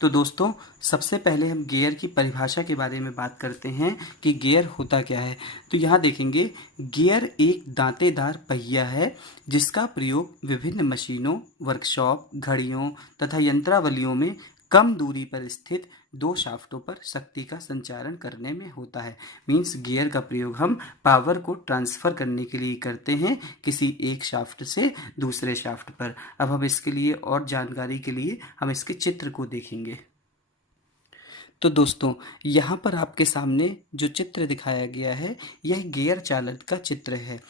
तो दोस्तों, सबसे पहले हम गियर की परिभाषा के बारे में बात करते हैं कि गियर होता क्या है। तो यहाँ देखेंगे, गियर एक दांतेदार पहिया है जिसका प्रयोग विभिन्न मशीनों, वर्कशॉप, घड़ियों तथा यंत्रावलियों में कम दूरी पर स्थित दो शाफ्टों पर शक्ति का संचारण करने में होता है। मीन्स गियर का प्रयोग हम पावर को ट्रांसफ़र करने के लिए करते हैं किसी एक शाफ्ट से दूसरे शाफ्ट पर। अब हम इसके लिए और जानकारी के लिए हम इसके चित्र को देखेंगे। तो दोस्तों, यहाँ पर आपके सामने जो चित्र दिखाया गया है, यह गियर चालन का चित्र है।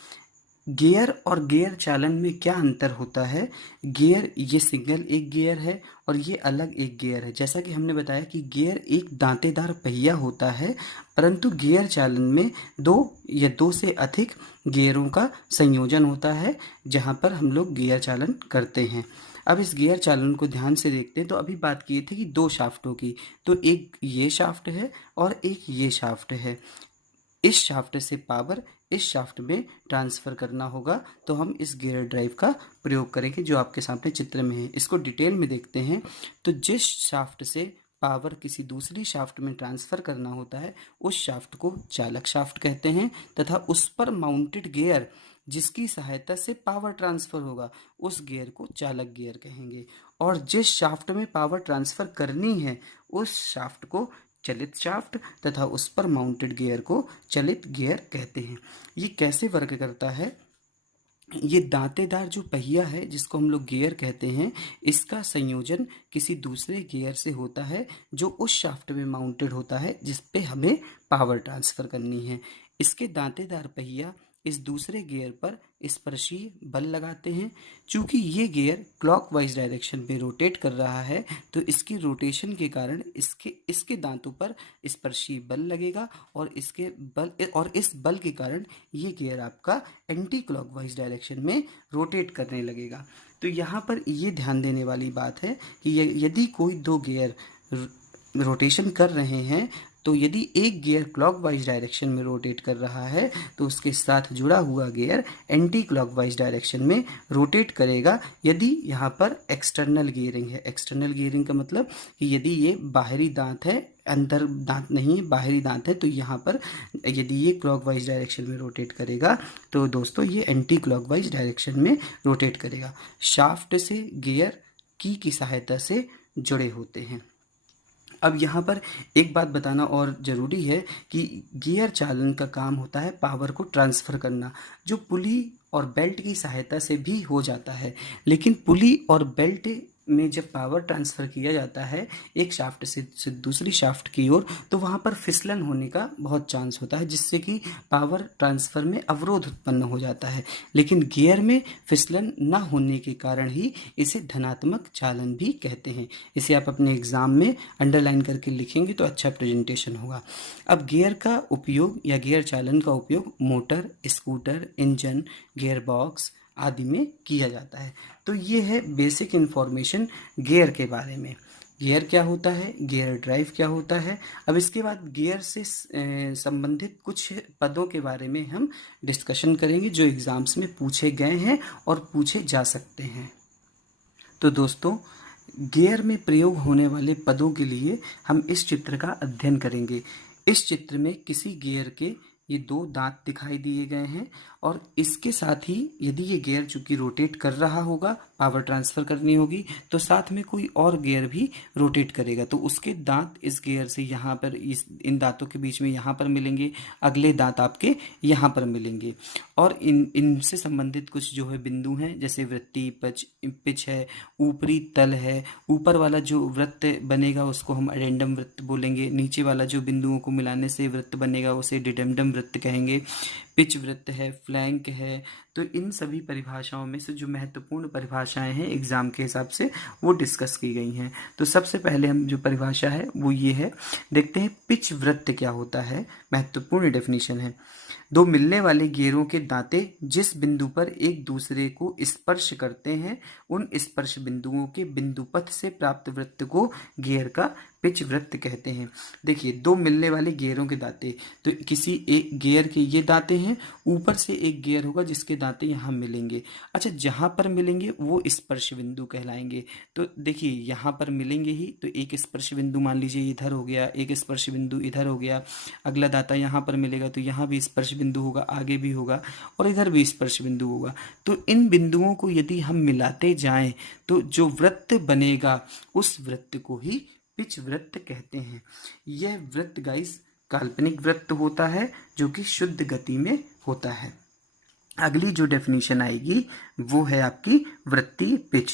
गियर और गियर चालन में क्या अंतर होता है? गियर ये सिंगल एक गियर है और ये अलग एक गियर है। जैसा कि हमने बताया कि गियर एक दांतेदार पहिया होता है, परंतु गियर चालन में दो या दो से अधिक गियरों का संयोजन होता है, जहाँ पर हम लोग गियर चालन करते हैं। अब इस गियर चालन को ध्यान से देखते हैं तो अभी बात की थी कि दो शाफ्टों की, तो एक ये शाफ्ट है और एक ये शाफ्ट है। इस शाफ्ट से पावर इस शाफ्ट में ट्रांसफ़र करना होगा, तो हम इस गियर ड्राइव का प्रयोग करेंगे जो आपके सामने चित्र में है। इसको डिटेल में देखते हैं। तो जिस शाफ्ट से पावर किसी दूसरी शाफ्ट में ट्रांसफ़र करना होता है, उस शाफ्ट को चालक शाफ्ट कहते हैं, तथा उस पर माउंटेड गियर जिसकी सहायता से पावर ट्रांसफ़र होगा, उस गियर को चालक गियर कहेंगे। और जिस शाफ्ट में पावर ट्रांसफ़र करनी है, उस शाफ्ट को चलित शाफ्ट तथा उस पर माउंटेड गियर को चलित गियर कहते हैं। ये कैसे वर्क करता है? ये दांतेदार जो पहिया है जिसको हम लोग गियर कहते हैं, इसका संयोजन किसी दूसरे गियर से होता है जो उस शाफ्ट में माउंटेड होता है जिस पे हमें पावर ट्रांसफ़र करनी है। इसके दांतेदार पहिया इस दूसरे गियर पर स्पर्शीय बल लगाते हैं। चूँकि ये गियर क्लॉकवाइज डायरेक्शन में रोटेट कर रहा है, तो इसकी रोटेशन के कारण इसके दांतों पर स्पर्शीय बल लगेगा और इस बल के कारण ये गियर आपका एंटी क्लॉकवाइज डायरेक्शन में रोटेट करने लगेगा। तो यहाँ पर ये ध्यान देने वाली बात है कि यदि कोई दो गियर रोटेशन कर रहे हैं, तो यदि एक गियर क्लॉकवाइज डायरेक्शन में रोटेट कर रहा है, तो उसके साथ जुड़ा हुआ गियर एंटी क्लॉकवाइज डायरेक्शन में रोटेट करेगा। यदि यहाँ पर एक्सटर्नल गियरिंग है, एक्सटर्नल गियरिंग का मतलब कि यदि ये बाहरी दांत है, अंदर दांत नहीं है, बाहरी दांत है, तो यहाँ पर यदि ये क्लॉकवाइज डायरेक्शन में रोटेट करेगा, तो दोस्तों ये एंटी क्लॉकवाइज डायरेक्शन में रोटेट करेगा। शाफ्ट से गियर की सहायता से जुड़े होते हैं। अब यहाँ पर एक बात बताना और ज़रूरी है कि गियर चालन का काम होता है पावर को ट्रांसफ़र करना, जो पुली और बेल्ट की सहायता से भी हो जाता है। लेकिन पुली और बेल्ट में जब पावर ट्रांसफ़र किया जाता है एक शाफ्ट से दूसरी शाफ्ट की ओर, तो वहाँ पर फिसलन होने का बहुत चांस होता है, जिससे कि पावर ट्रांसफ़र में अवरोध उत्पन्न हो जाता है। लेकिन गियर में फिसलन न होने के कारण ही इसे धनात्मक चालन भी कहते हैं। इसे आप अपने एग्ज़ाम में अंडरलाइन करके लिखेंगे तो अच्छा प्रेजेंटेशन होगा। अब गियर का उपयोग या गियर चालन का उपयोग motor, scooter, engine, gear box आदि में किया जाता है। तो ये है बेसिक इन्फॉर्मेशन गियर के बारे में। गियर क्या होता है, गियर ड्राइव क्या होता है। अब इसके बाद गियर से संबंधित कुछ पदों के बारे में हम डिस्कशन करेंगे जो एग्ज़ाम्स में पूछे गए हैं और पूछे जा सकते हैं। तो दोस्तों, गियर में प्रयोग होने वाले पदों के लिए हम इस चित्र का अध्ययन करेंगे। इस चित्र में किसी गियर के ये दो दांत दिखाई दिए गए हैं और इसके साथ ही यदि ये गियर चूंकि रोटेट कर रहा होगा, पावर ट्रांसफ़र करनी होगी, तो साथ में कोई और गियर भी रोटेट करेगा, तो उसके दांत इस गियर से यहाँ पर इन दांतों के बीच में यहाँ पर मिलेंगे, अगले दांत आपके यहाँ पर मिलेंगे। और इनसे संबंधित कुछ जो है बिंदु हैं, जैसे वृत्ति, पिच है, ऊपरी तल है, ऊपर वाला जो वृत्त बनेगा उसको हम एडेंडम वृत्त बोलेंगे, नीचे वाला जो बिंदुओं को मिलाने से वृत्त बनेगा उसे डिडेंडम वृत्त कहेंगे, पिच वृत्त है, फ्लैंक है। तो इन सभी परिभाषाओं में से जो महत्वपूर्ण परिभाषाएं हैं एग्जाम के हिसाब से वो डिस्कस की गई हैं। तो सबसे पहले हम जो परिभाषा है वो ये है, देखते हैं पिच वृत्त क्या होता है। महत्वपूर्ण डेफिनेशन है, दो मिलने वाले गियरों के दांते जिस बिंदु पर एक दूसरे को स्पर्श करते हैं, उन स्पर्श बिंदुओं के बिंदुपथ से प्राप्त वृत्त को गियर का पिच वृत्त कहते हैं। देखिए, दो मिलने वाले गियरों के दांते, तो किसी एक गियर के ये दांते हैं, ऊपर से एक गियर होगा जिसके दांते यहाँ मिलेंगे। अच्छा, जहाँ पर मिलेंगे वो स्पर्श बिंदु कहलाएंगे। तो देखिए यहाँ पर मिलेंगे ही, तो एक स्पर्श बिंदु मान लीजिए इधर हो गया, एक स्पर्श बिंदु इधर हो गया, अगला दांता यहाँ पर मिलेगा तो यहाँ भी स्पर्श बिंदु होगा, आगे भी होगा और इधर भी स्पर्श बिंदु होगा। तो इन बिंदुओं को यदि हम मिलाते जाएं तो जो वृत्त बनेगा उस वृत्त को ही पिच वृत्त कहते हैं। यह वृत्त गाइस काल्पनिक वृत्त होता है जो कि शुद्ध गति में होता है। अगली जो डेफिनेशन आएगी वो है आपकी वृत्तीय पिच।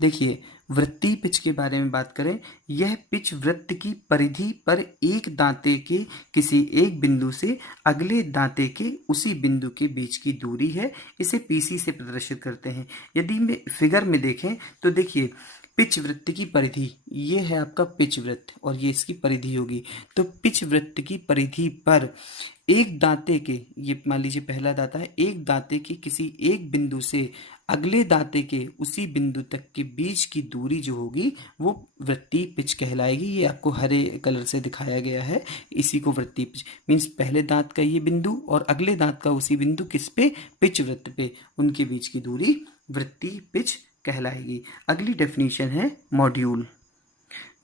देखिए वृत्तीय पिच के बारे में बात करें, यह पिच वृत्त की परिधि पर एक दांते के किसी एक बिंदु से अगले दांते के उसी बिंदु के बीच की दूरी है। इसे पीसी से प्रदर्शित करते हैं। यदि में फिगर में देखें तो देखिए पिच वृत्त की परिधि, ये है आपका पिच वृत्त और ये इसकी परिधि होगी। तो पिच वृत्त की परिधि पर एक दांते के, ये मान लीजिए पहला दांता है, एक दांते के किसी एक बिंदु से अगले दांते के उसी बिंदु तक के बीच की दूरी जो होगी वो वृत्तीय पिच कहलाएगी। ये आपको हरे कलर से दिखाया गया है, इसी को वृत्तीय पिच मीन्स पहले दांत का ये बिंदु और अगले दांत का उसी बिंदु किस पे, पिच वृत्त पे, उनके बीच की दूरी वृत्तीय पिच कहलाएगी। अगली डेफिनेशन है मॉड्यूल।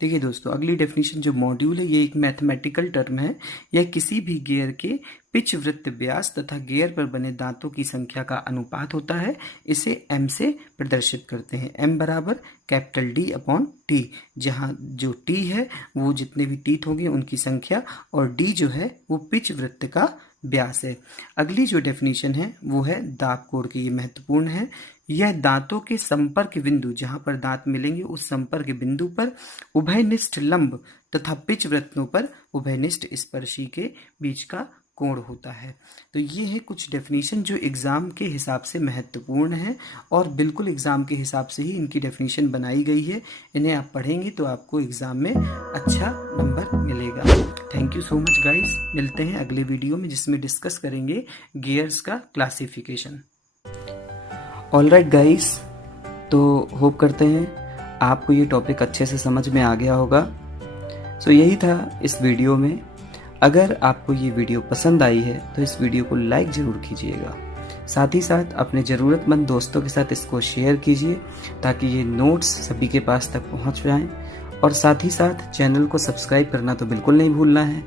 देखिए दोस्तों अगली डेफिनेशन जो मॉड्यूल है ये एक मैथमेटिकल टर्म है। यह किसी भी गियर के पिच वृत्त व्यास तथा गियर पर बने दांतों की संख्या का अनुपात होता है। इसे m से प्रदर्शित करते हैं। m बराबर कैपिटल D अपॉन T, जहाँ जो T है वो जितने भी टीथ होंगे उनकी संख्या और D जो है वो पिच वृत्त का व्यास है। अगली जो डेफिनेशन है वो है दाब कोण की। ये महत्वपूर्ण है। यह दांतों के संपर्क बिंदु, जहां पर दांत मिलेंगे उस संपर्क बिंदु पर उभयनिष्ठ लंब तथा पिच वृत्तों पर उभयनिष्ठ स्पर्शी के बीच का कोण होता है। तो ये है कुछ डेफिनेशन जो एग्जाम के हिसाब से महत्वपूर्ण है और बिल्कुल एग्जाम के हिसाब से ही इनकी डेफिनेशन बनाई गई है। इन्हें आप पढ़ेंगे तो आपको एग्जाम में अच्छा नंबर मिलेगा। Thank you so much guys. मिलते हैं अगले वीडियो में जिसमें डिस्कस करेंगे गियर्स का क्लासिफिकेशन। ऑलराइट गाइस, तो होप करते हैं आपको ये टॉपिक अच्छे से समझ में आ गया होगा। सो यही था इस वीडियो में। अगर आपको ये वीडियो पसंद आई है तो इस वीडियो को लाइक ज़रूर कीजिएगा। साथ ही साथ अपने ज़रूरतमंद दोस्तों के साथ इसको शेयर कीजिए ताकि ये नोट्स सभी के पास तक पहुंच जाएं। और साथ ही साथ चैनल को सब्सक्राइब करना तो बिल्कुल नहीं भूलना है।